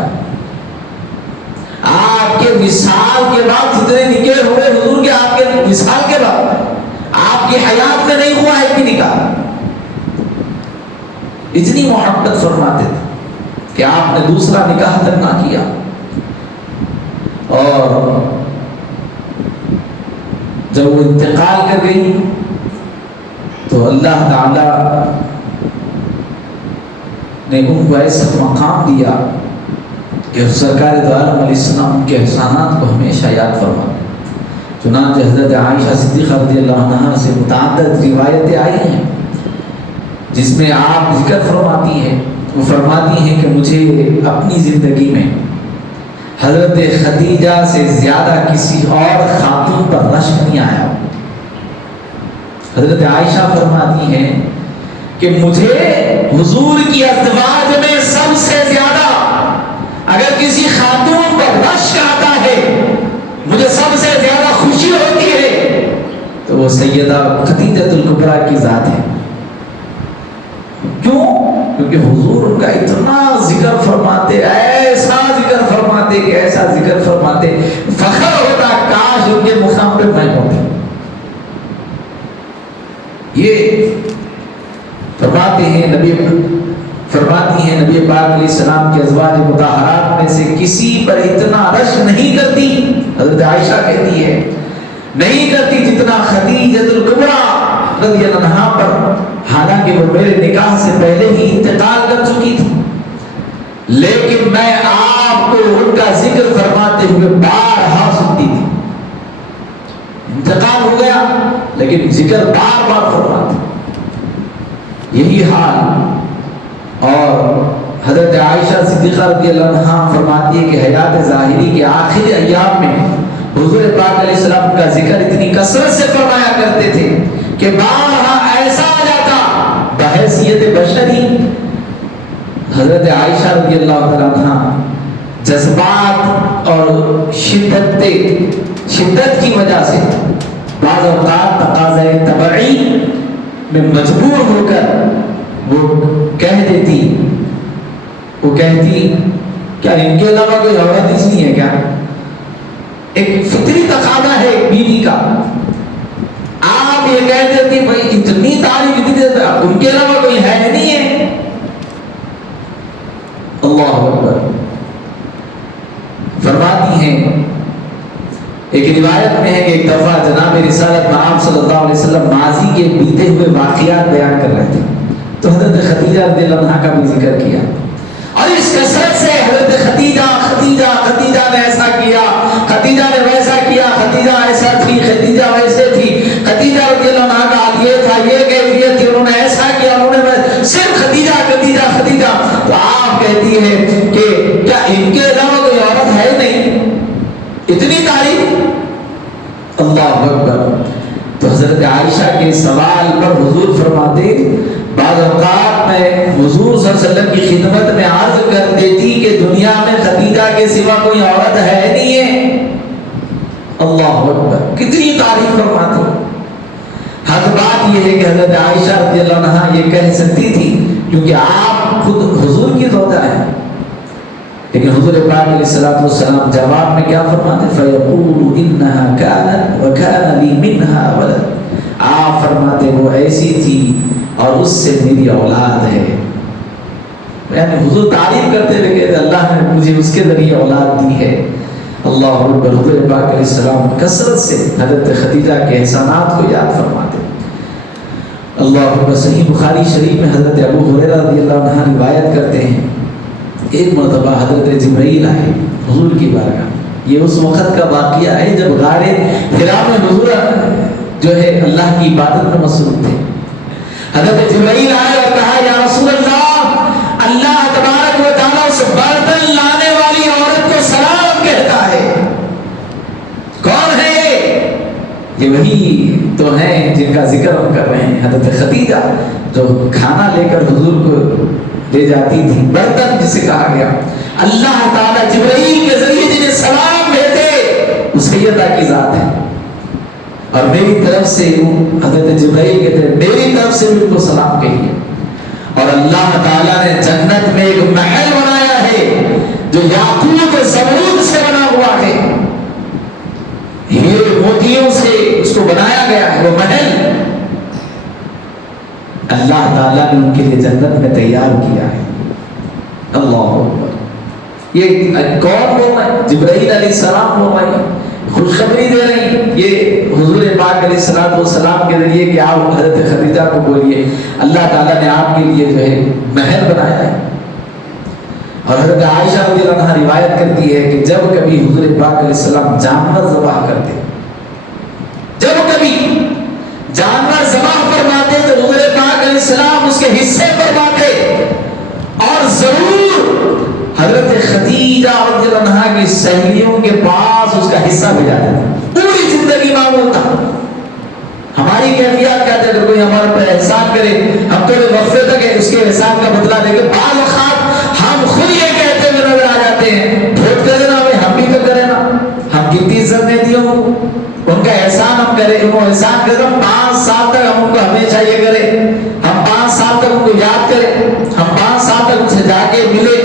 آپ کے وصال کے بعد جتنے نکاح ہوئے حضور کے، آپ کے وصال کے بعد آپ کی حیات میں نہیں ہوا ایک بھی نکاح. اتنی محبت فرماتے تھے کہ آپ نے دوسرا نکاح تک نہ کیا. اور جب وہ انتقال کر گئی تو اللہ تعالی نے ان کو ایسا مقام دیا کہ سرکار دو عالم علیہ السلام کے احسانات کو ہمیشہ یاد فرماتے. چنانچہ حضرت عائشہ صدیقہ رضی اللہ عنہا سے متعدد روایتیں آئی ہیں جس میں آپ ذکر فرماتی ہیں، وہ فرماتی ہیں کہ مجھے اپنی زندگی میں حضرت خدیجہ سے زیادہ کسی اور خاتون پر رشک نہیں آیا. حضرت عائشہ فرماتی ہیں کہ مجھے حضور کی ازواج میں سب سے زیادہ اگر کسی خاتون پر رشک آتا ہے، مجھے سب سے زیادہ خوشی ہوتی ہے، تو وہ سیدہ خدیجہ الکبریٰ کی ذات ہے. کیوں؟ کیونکہ حضور ان کا اتنا ذکر فرماتے، ایسا ذکر فرماتے کہ ایسا ذکر فرماتے، فخر ہوتا کاش ان کے مقام پہ میں ہوتا. یہ فرماتی ہیں نبی پاک علیہ السلام کے ازواج مطہرات میں سے کسی پر اتنا رشک نہیں کرتی، حضرت عائشہ کہتی ہے نہیں کرتی جتنا خدیجہ الکبریٰ رضی اللہ عنہا پر، حالانکہ وہ میرے نکاح سے پہلے ہی انتقال کر چکی تھی، لیکن میں آپ کو ان کا ذکر فرماتے ہوئے بارہا سنتی تھی۔ انتقال ہو گیا لیکن ذکر بار بار فرماتے، یہی حال۔ اور حضرت عائشہ صدیقہ رضی اللہ عنہا فرماتی ہے کہ حیات ظاہری کے آخری ایام میں حضور پاک علیہ السلام کا ذکر اتنی کثرت سے فرمایا کرتے تھے کہ بارہا ایسا آ جاتا بحیثیت بشری۔ حضرت عائشہ رضی اللہ عنہا جذبات اور شدت کی وجہ سے بعض اوقات تقاضۂ طبعی میں مجبور ہو کر وہ کہتی کیا ان کے علاوہ کوئی عورت اس نہیں ہے کیا؟ ایک فطری تقاضا ہے ایک بیوی کا، آپ یہ کہتے تھے بھائی اتنی تعریف اتنی ان کے علاوہ کوئی ہے نہیں ہے۔ اللہ اکبر۔ فرماتی ہیں ایک روایت میں ہے کہ ایک دفعہ جناب رسالت مآب صلی اللہ علیہ وسلم ماضی کے بیتے ہوئے واقعات بیان کر رہے تھے، تو حضرت خدیجہ رضی اللہ عنہا کا بھی ذکر کیا، اور اس کثرت سے حضرت خدیجہ نے ایسا کیا، خدیجہ نے ویسا کیا، خدیجہ ایسا تھی، خدیجہ ویسے تھی، خدیجہ رضی اللہ عنہا کا یہ تھا، یہ کیفیت تھی، انہوں نے ایسا کیا، انہوں نے صرف خدیجہ۔ تو آپ کہتی ہے کہ کیا ان کے علاوہ کوئی عورت ہے نہیں؟ اتنی تعریف۔ اللہ اکبر۔ تو حضرت عائشہ کے سوال پر حضور فرماتے بعض اوقات میں حضور صلی اللہ علیہ وسلم کی خدمت میں عرض کر دیتی کہ دنیا میں خدیجہ کے سوا کوئی عورت ہے نہیں ہے۔ اللہ اکبر، کتنی تعریف فرماتے۔ حق بات یہ ہے کہ حضرت عائشہ رضی اللہ عنہا یہ کہہ سکتی تھی کیونکہ آپ خود حضور کی زوجہ ہیں، لیکن حضور پاک علیہ السلام جواب میں کیا فرماتے؟ فَيَقُولُ إِنَّهَا كَانَتْ وَكَانَ لِي مِنْهَا وَلَدٌ۔ آپ فرماتے وہ ایسی تھی اور اس سے میری اولاد ہے، یعنی حضور تعریف کرتے ہوئے کہتے اللہ نے مجھے اس کے ذریعے اولاد دی ہے۔ اللہ اکبر۔ حضور پاک علیہ السلام کثرت سے حضرت خدیجہ کے احسانات کو یاد فرماتے۔ اللہ اکبر۔ صحیح بخاری شریف میں حضرت ابو ہریرہ رضی اللہ عنہ روایت کرتے ہیں ایک مرتبہ حضرت جبرائیل آئے حضور کی بارگاہ۔ یہ اس وقت کا واقعہ ہے جب غار حرا میں حضور جو ہے اللہ کی عبادت میں مصروف تھے۔ حضرت جبرائیل آئے اور کہا یا رسول اللہ تبارک و تعالیٰ اس برتن لانے والی عورت کو سلام کہتا ہے، کون ہے یہ وہی تو ہیں جن کا ذکر ہم کر رہے ہیں، حضرت خدیجہ جو کھانا لے کر حضور کو لے جاتی تھی، برتن جسے کہا گیا۔ اللہ تعالیٰ جبرائیل کے ذریعے جنہیں سلام بھیجے وہ سیدہ کی ذات ہے، اور میری طرف سے حضرت جبرائیل کہتے ہیں میری طرف سے بھی ان کو سلام کہیے۔ اور اللہ تعالیٰ نے جنت میں ایک محل بنایا ہے جو یاقوت و زمرد سے بنا ہوا ہے، ہیرے موتیوں سے اس کو بنایا گیا ہے، وہ محل اللہ تعالیٰ نے ان کے لیے جنت میں تیار کیا ہے۔ اللہ اکبر۔ یہ کون بول رہا ہے؟ جبرائیل علیہ السلام بول رہے ہیں، خوشخبری دے رہی ہیں یہ حضور پاک علیہ السلام کے ذریعے کہ آپ حضرت خدیجہ کو بولیے اللہ تعالیٰ نے آپ کے لیے جو ہے محل بنایا ہے۔ اور حضرت عائشہ رضی اللہ عنہا روایت کرتی ہے کہ جب کبھی حضور پاک علیہ السلام جانور ذبح کرتے، جب کبھی جانور ذبح فرماتے تو حضور پاک علیہ السلام اس کے حصے فرماتے، اور ضرور حضرت خدیجہ رضی اللہ عنہا کی سہیلیوں کے پاس اس کا حصہ بھی جاتا تھا، پوری زندگی معمول تھا۔ ہماری کیفیت کیا ہے؟ اگر کوئی ہمارے پر احسان کرے ہم تو وقفے تک اس کے احسان کا بدلہ دے کے بعض اوقات ہم خود یہ کہتے ہوئے نظر آ جاتے ہیں بھوٹ کرے نا ہم بھی تو کرے نا، ہم کتنی عزت دے دی ہوں ان کا احسان ہم کرے، وہ احسان کرے 5 سال تک ہم ان کو ہمیشہ یہ کرے، ہم 5 سال تک ان کو یاد کریں، ہم 5 سال تک ان سے جا کے ملے،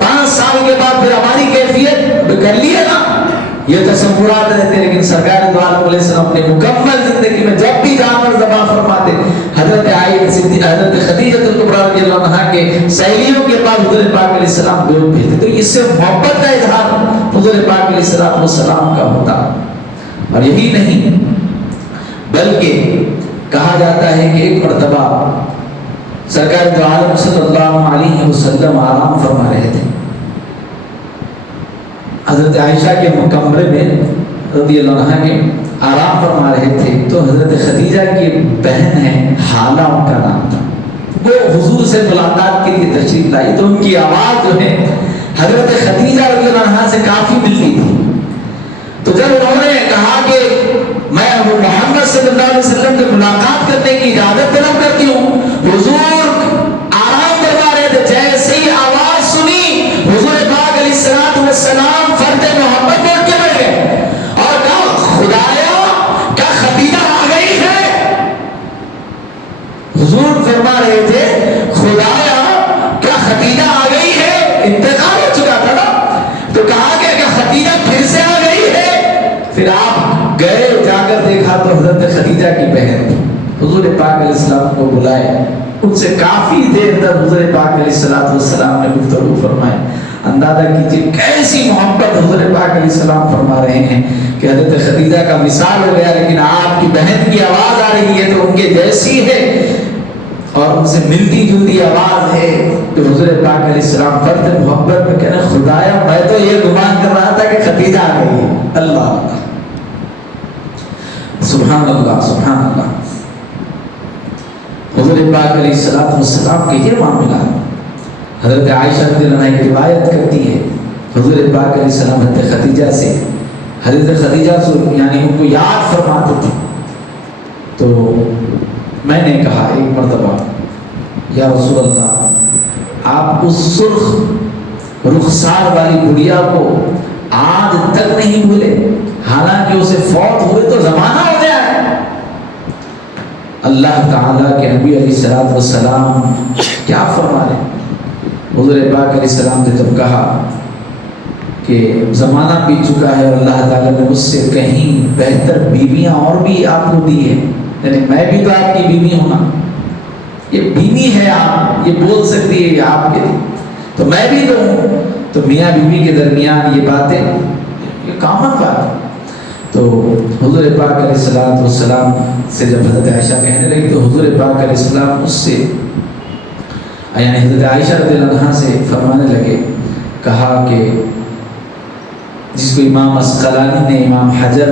5 سال کے بعد پھر ہماری کیفیت کر لی ہے نا، یہ تصورات رہتے ہیں۔ لیکن سرکار دو عالم علیہ السلام اپنی مکمل زندگی میں جب بھی جانور ذبح فرماتے سہیلیوں کے پاس حضور پاک علیہ السلام بیوق بھیجتے، تو اس سے محبت کا اظہار حضور پاک علیہ السلام کا ہوتا۔ اور یہی نہیں بلکہ کہا جاتا ہے کہ ایک مرتبہ سرکار دو عالم صلی اللہ علیہ وسلم آرام فرما رہے تھے، حضرت عائشہ کے کمرے میں رضی اللہ عنہ کے آرام فرما رہے تھے، تو حضرت خدیجہ کی بہن ہے حالہ ان کا نام تھا، وہ حضور سے ملاقات کے لیے تشریف لائی، تو ان کی آواز جو ہے حضرت خدیجہ رضی اللہ عنہ سے کافی ملتی تھی۔ تو جب انہوں نے کہا کہ میں محمد صلی اللہ علیہ وسلم سے ملاقات کرنے کی اجازت طلب کرتی ہوں، حضور آرام فرما رہے تھے، جیسے ہی آواز سنی حضور پاک علیہ السلام فرد محبت میں اٹھ کے بیٹھ گئے اور کہا خدایا کیا خدیجہ آ گئی ہے؟ حضور فرما رہے تھے خدایا کیا خدیجہ آ گئی ہے؟ انتقال ہو چکا تھا نا، تو کہا کہ کیا خدیجہ پھر سے آ گئی ہے؟ پھر آپ گئے، جا کر دیکھا تو حضرت خدیجہ کی بہن حضور پاک علیہ السلام کو بلائے، ان سے کافی دیر تک حضور پاک علیہ السلام نے گفتگو فرمائی۔ اندازہ کیجیے کیسی محبت حضور پاک علیہ السلام فرما رہے ہیں کہ حضرت خدیجہ کا وصال ہو گیا، لیکن آپ کی بہن کی آواز آ رہی ہے تو ان کے جیسی ہے اور ان سے ملتی جلتی آواز ہے، تو حضور پاک علیہ السلام فرد محبت میں کہنا خدایا میں تو یہ گمان کر رہا تھا کہ خدیجہ آ گئی ہے۔ اللہ اللہ، سبحان اللہ سبحان اللہ۔ حضور پاک علیہ السلام کے یہ معاملات حضرت عائشہ رضی اللہ عنہ کی روایت کرتی ہے، حضور پاک علیہ السلام حضرت خدیجہ سے یعنی ان کو یاد فرماتے تھے۔ تو میں نے کہا ایک مرتبہ یا رسول اللہ آپ اس سرخ رخسار والی بڑھیا کو آج تک نہیں بھولے، حالانکہ اسے فوت ہوئے تو زمانہ ہو گیا ہے۔ اللہ تعالیٰ کے نبی علیہ السلام کیا فرما رہے ہیں؟ حضور پاک علیہ السلام نے جب کہا کہ زمانہ بیت چکا ہے اور اللہ تعالیٰ نے مجھ سے کہیں بہتر بیویاں اور بھی آپ کو دی ہے، یعنی میں بھی تو آپ کی بیوی ہوں نا، یہ بیوی ہے آپ، یہ بول سکتی ہے آپ کے لیے، تو میں بھی تو ہوں، تو میاں بیوی کے درمیان یہ باتیں یہ کامن بات ہے۔ تو حضور پاک علیہ السلام سے جب حضرت عائشہ کہنے لگی تو حضور پاک علیہ السلام اس سے یعنی حضرت عائشہ رضی اللہ عنہ سے فرمانے لگے، کہا کہ جس کو امام اسقلانی نے امام حجر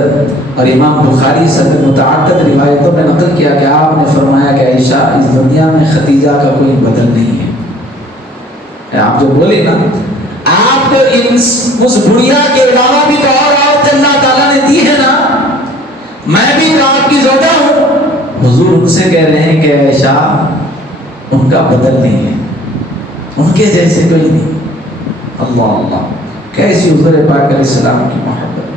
اور امام بخاری سے متعدد روایتوں میں نقل کیا کہ آپ نے فرمایا کہ عائشہ اس دنیا میں خدیجہ کا کوئی بدل نہیں ہے۔ آپ جو بولے نا آپ تو اس بڑھیا کے علاوہ بھی تو اور عورت اللہ تعالیٰ نے دی ہے نا، میں بھی تو آپ کی زوجہ ہوں۔ حضور ان سے کہہ رہے ہیں کہ عائشہ ان کا بدل نہیں ہے، ان کے جیسے کوئی نہیں۔ اللہ اللہ، کیسی حضور پاک علیہ السلام کی محبت۔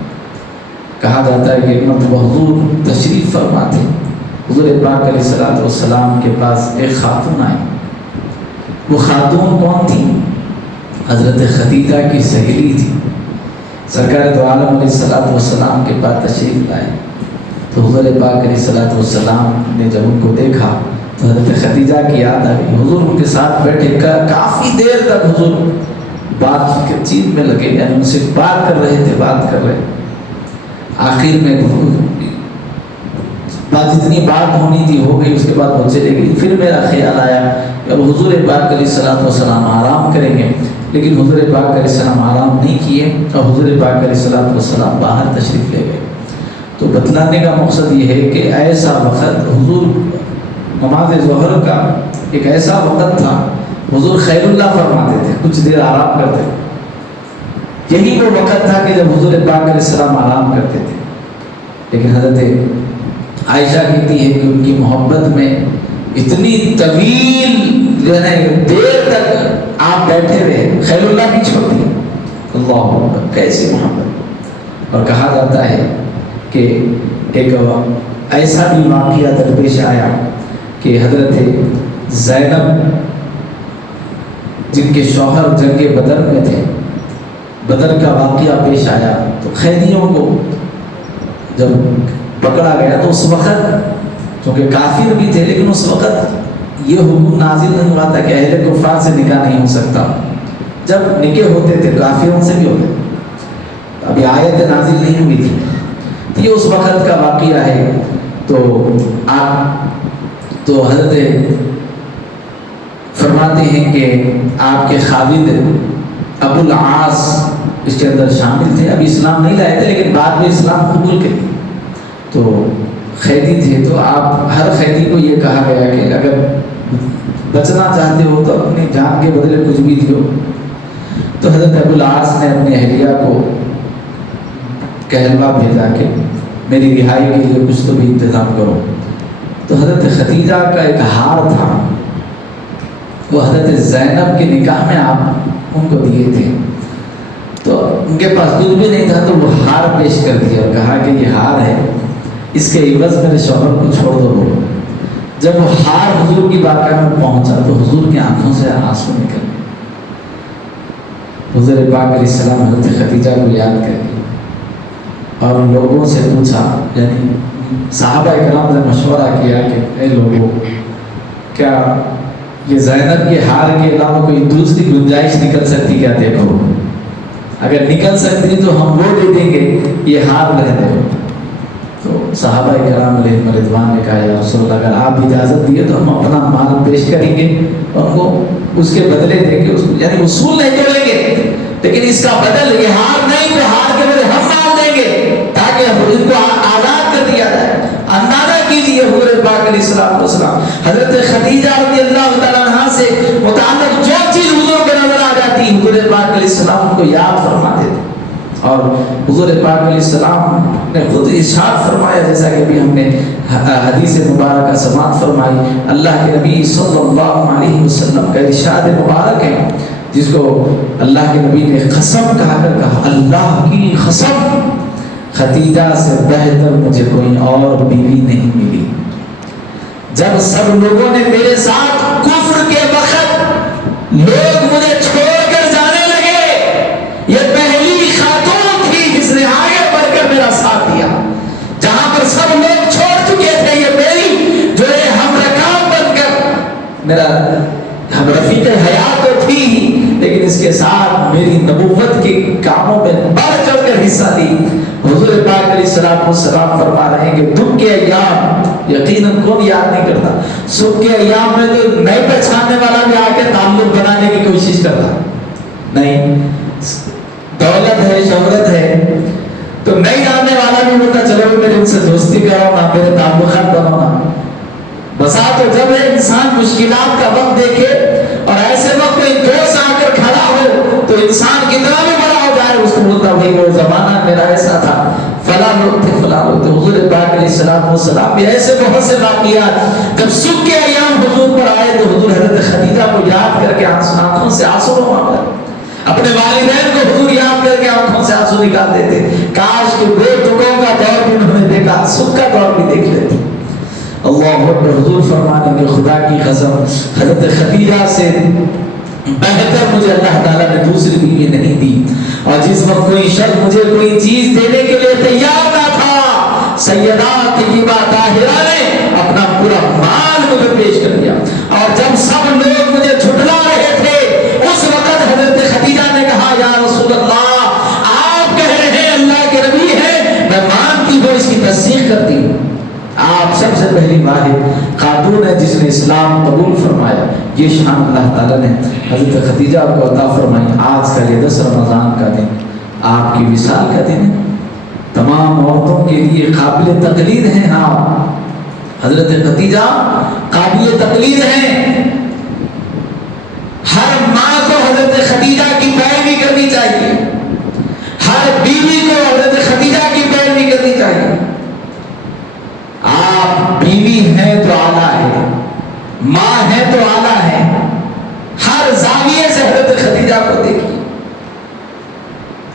کہا جاتا ہے کہ ایک مرتبہ حضور تشریف فرما تھے، حضور پاک علیہ السلام کے پاس ایک خاتون آئی، وہ خاتون کون تھی؟ حضرت خدیجہ کی سہیلی تھی۔ سرکار دو عالم علیہ السلام کے پاس تشریف لائے تو حضور پاک علیہ السلام نے جب ان کو دیکھا تو حضرت خدیجہ کی یاد آ گئی، حضور ان کے ساتھ بیٹھے کافی دیر تک حضور بات چیت میں لگے، یعنی ان سے بات کر رہے تھے۔ آخر میں بات جتنی بات ہونی تھی ہو گئی، اس کے بعد وہ چلے گئی۔ پھر میرا خیال آیا کہ اب حضور پاک علیہ السلام آرام کریں گے، لیکن حضور پاک علیہ السلام آرام نہیں کیے اور حضور پاک علیہ السلام باہر تشریف لے گئے۔ تو بتلانے کا مقصد یہ ہے کہ ایسا وقت حضور نماز ظہر کا ایک ایسا وقت تھا، حضور خیر اللہ فرماتے تھے، کچھ دیر آرام کرتے تھے۔ یہی وہ وقت تھا کہ جب حضور پاک علیہ السلام آرام کرتے تھے، لیکن حضرت عائشہ کہتی ہے کہ ان کی محبت میں اتنی طویل دیر تک آپ بیٹھے رہے، خیر اللہ کی چھوٹی، اللہ اکبر، کیسی محبت۔ اور کہا جاتا ہے کہ ایک ایسا بھی واقعہ درپیش آیا کہ حضرت زینب جن کے شوہر جنگ بدر میں تھے، بدر کا واقعہ پیش آیا تو قیدیوں کو جب پکڑا گیا تو اس وقت چونکہ کافر بھی تھے، لیکن اس وقت یہ حکم نازل نہیں ہوا تھا کہ اہل کفار سے نکاح نہیں ہو سکتا. جب نکاح ہوتے تھے کافروں سے بھی ہوتے تھے. ابھی آیت نازل نہیں ہوئی تھی. یہ اس وقت کا واقعہ ہے. تو حضرت فرماتے ہیں کہ آپ کے خالد ابو العاص اس کے اندر شامل تھے. ابھی اسلام نہیں لائے تھے لیکن بعد میں اسلام قبول کر لیے. تو قیدی تھے. تو آپ ہر قیدی کو یہ کہا گیا کہ اگر بچنا چاہتے ہو تو اپنی جان کے بدلے کچھ بھی دیو. تو حضرت ابو العاص نے اپنی اہلیہ کو کہلوا بھیجا کہ میری رہائی کے لیے کچھ تو بھی انتظام کرو. تو حضرت خدیجہ کا ایک ہار تھا, وہ حضرت زینب کے نکاح میں آپ ان کو دیے تھے. تو ان کے پاس کچھ بھی نہیں تھا تو وہ ہار پیش کر دیا اور کہا کہ یہ ہار ہے, اس کے عوض میرے شوہر کو چھوڑ دو. جب وہ ہار حضور کی بارگاہ میں پہنچا تو حضور کی آنکھوں سے آنسو نکل گئے. حضور پاک علیہ السلام حضرت خدیجہ کو یاد کر کے اور لوگوں سے پوچھا, یعنی صحابہ کرام نے مشورہ کیا کہ اے لوگوں, کیا یہ زینب کے ہار کے علاوہ کوئی دوسری گنجائش نکل سکتی کیا؟ دیکھو اگر نکل سکتی تو ہم وہ دے دیں گے, یہ ہار رہ دے. تو صحابہ کرام علیہ رضوان نے کہا یا رسول اللہ اگر آپ اجازت دیے تو ہم اپنا مال پیش کریں گے اور کو اس کے بدلے دیں گے. یعنی وصول نہیں کریں گے لیکن اس کا بدل یہ ہار نہیں کہ ہار کے بدلے ہم مال دیں گے تاکہ ان کو آزاد کر دیا جائے. اندازہ کیجیے حضور پاک علیہ السلام حضرت خدیجہ رضی اللہ تعالیٰ عنہا سے متعلق جو چیز حضور کو نظر آ جاتی حضور پاک علیہ السلام کو یاد فرما دیتے. اور حضور پاک علیہ السلام نے خود ارشاد فرمایا, جیسا کہ ابھی ہم نے حدیث مبارکہ سماعت فرمائی, اللہ کے نبی صلی اللہ علیہ وسلم کا ارشاد مبارک ہے جس کو اللہ کے نبی نے قسم کہا کر کہا, اللہ کی قسم خدیجہ سے بہتر مجھے کوئی اور بیوی نہیں ملی. جب سب لوگوں نے میرے ساتھ کفر کے وقت لوگ مجھے چھوڑ کر جانے لگے, یہ پہلی خاتون تھی جس نے آگے بڑھ کر میرا ساتھ دیا. جہاں پر سب لوگ چھوڑ چکے تھے یہ میری جو ہے ہم رکاب بن کر میرا ہم رفیق حیات تو تھی لیکن اس کے ساتھ میری نبوت کے کاموں میں بڑھ چڑھ کر حصہ دی. حضور پاک علیہ السلام فرما رہے ہیں کہ دکھ کے ایام یقیناً کون یاد نہیں کرتا, سکھ کے ایام میں تو نئے پہچاننے والا بھی آ کے تعلق بنانے کی کوشش کرتا نہیں. دولت ہے شہرت ہے تو نہیں آنے والا بھی ہوتا چلو میرے ان سے دوستی کرو نا, میرے تعلقات بنانا. بسا تو جب ہے انسان مشکلات کا وقت دیکھے اور ایسے وقت میں دوست آ کر کھڑا ہو تو انسان کتنا بھی بڑا ہو جائے اس کو بولتا بھائی وہ زمانہ میرا ایسا تھا, فلاں لوگ تھے فلاں لوگ تھے. حضور پاک علیہ السلام بھی ایسے بہت سے واقعات جب سکھ کے ایام حضور پر آئے تو حضور حضرت خدیجہ کو یاد کر کے آنکھوں سے آنسو بہاتے, اپنے والدین کو حضور یاد کر کے آنکھوں سے آنسو نکال دیتے. کاش کہ بے دکھوں کا دور بھی انہوں نے دیکھا, سکھ کا دور بھی دیکھ لیتے. اللہ اکبر. حضور فرمانے کے خدا کی قسم حضرت خدیجہ سے بہتر مجھے اللہ تعالیٰ نے دوسری بیوی نہیں دی. اور جس وقت کوئی شخص مجھے کوئی چیز دینے کے لیے تیار نہ تھا, سیدات طیبہ طاہرہ نے اپنا پورا مال مجھے پیش کر دیا. اور جب سب لوگ مجھے جھٹلا رہے تھے اس وقت حضرت خدیجہ نے کہا یا رسول اللہ آپ کہہ رہے ہیں اللہ کے نبی ہیں, میں مانتی ہوں, اس کی تصدیق کرتی ہوں. آپ سب سے پہلی واحد خاتون ہے جس نے اسلام قبول فرمایا. یہ شان اللہ تعالیٰ نے حضرت خدیجہ کو عطا فرمائی. آج کا یہ 10 رمضان کا دن آپ کی وصال کا دن ہے. تمام عورتوں کے لیے قابل تقلید ہیں. آپ حضرت خدیجہ قابل تقلید ہیں. ہر ماں کو حضرت خدیجہ کی پیروی کرنی چاہیے, ہر بیوی کو حضرت خدیجہ کی پیروی کرنی چاہیے. آپ بیوی ہیں تو اعلیٰ ہے, ماں ہے تو اعلیٰ ہے. ہر زاویے سے حضرت خدیجہ کو دیکھیے.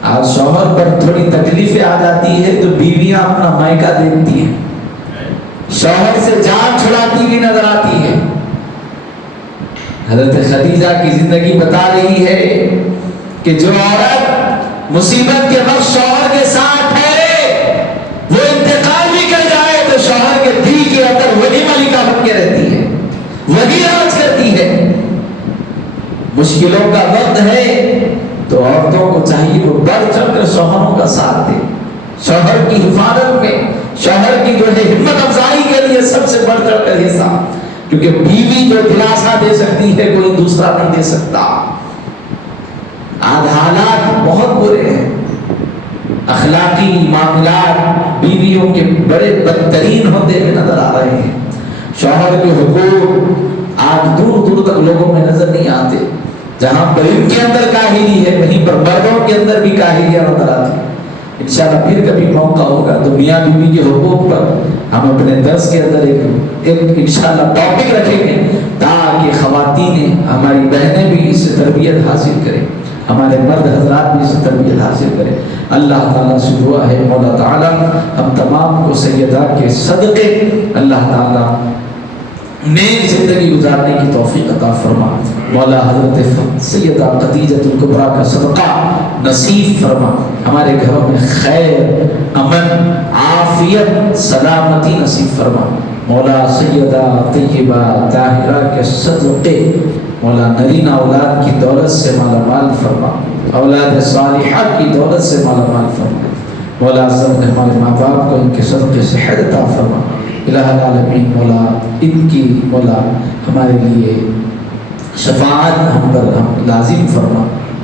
آج شوہر پر تھوڑی تکلیفیں آ جاتی ہے تو بیویاں اپنا مائکہ دیکھتی ہیں, شوہر سے جان چھڑاتی بھی نظر آتی ہے. حضرت خدیجہ کی زندگی بتا رہی ہے کہ جو عورت مصیبت کے وقت شوہر کے ساتھ ہے وہ انتقال بھی کر جائے تو شوہر کے دل کے اندر وہی ملکہ بن کے رہتی ہے, وہی مشکلوں کا وقت ہے تو عورتوں کو چاہیے وہ بڑھ چڑھ کر شوہروں کا ساتھ دے، شوہر کی حفاظت میں، شوہر کی جو ہے ہمت افزائی کے لیے سب سے بڑھ چڑھ کر حصہ، کیونکہ بیوی جو دلاسا دے سکتی ہے کوئی دوسرا نہیں دے سکتا۔ آج حالات بہت برے ہیں، اخلاقی معاملات بیویوں کے بڑے بدترین ہوتے ہوئے نظر آ رہے ہیں۔ شوہر کے حقوق آج دور دور تک لوگوں میں نظر نہیں آتے، جہاں پر ان کے اندر کاہلی ہے وہیں پر مردوں کے اندر بھی کاہلیاں نظر آتی ہیں۔ انشاءاللہ پھر کبھی موقع ہوگا تو میاں بیوی کے حقوق پر ہم اپنے درس کے اندر ایک انشاءاللہ ٹاپک رکھیں گے، تاکہ خواتین ہماری بہنیں بھی اس سے تربیت حاصل کریں، ہمارے مرد حضرات بھی اس سے تربیت حاصل کریں۔ اللہ تعالیٰ سے دعا ہے مولا تعالیٰ ہم تمام کو سیدہ کے صدقے اللہ تعالیٰ نیک زندگی گزارنے کی توفیق عطا فرما، مولا حضرت سیدہ خدیجہ الکبریٰ کا صدقہ نصیب فرما، ہمارے گھروں میں خیر، امن، عافیت، سلامتی نصیب فرما، مولا سیدہ طیبہ طاہرہ کے صدقے مولا نرینہ اولاد کی دولت سے مالا مال فرما، اولاد صالحہ کی دولت سے مالا مال فرما، مولا عزت ہمارے ماں باپ کو ان کے صدقے سے صحت عطا فرما، الہ العالمین مولا ان کی مولا ہمارے لیے شفاعت ہم پر ہم لازم فرما،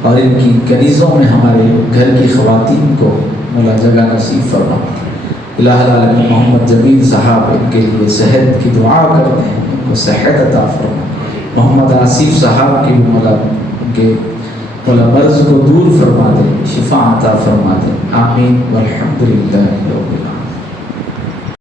اور ان کی کنیزوں میں ہمارے گھر کی خواتین کو مولا جگہ نصیب فرما۔ الہ العالمین محمد جمیل صاحب ان کے لیے صحت کی دعا کرتے ہیں، ان کو صحت عطا فرما، محمد آصف صاحب کی بھی مولا ان کے مولا مرض کو دور فرما دے، شفا عطا فرما دے، آمین والحمدللہ رب العالمین۔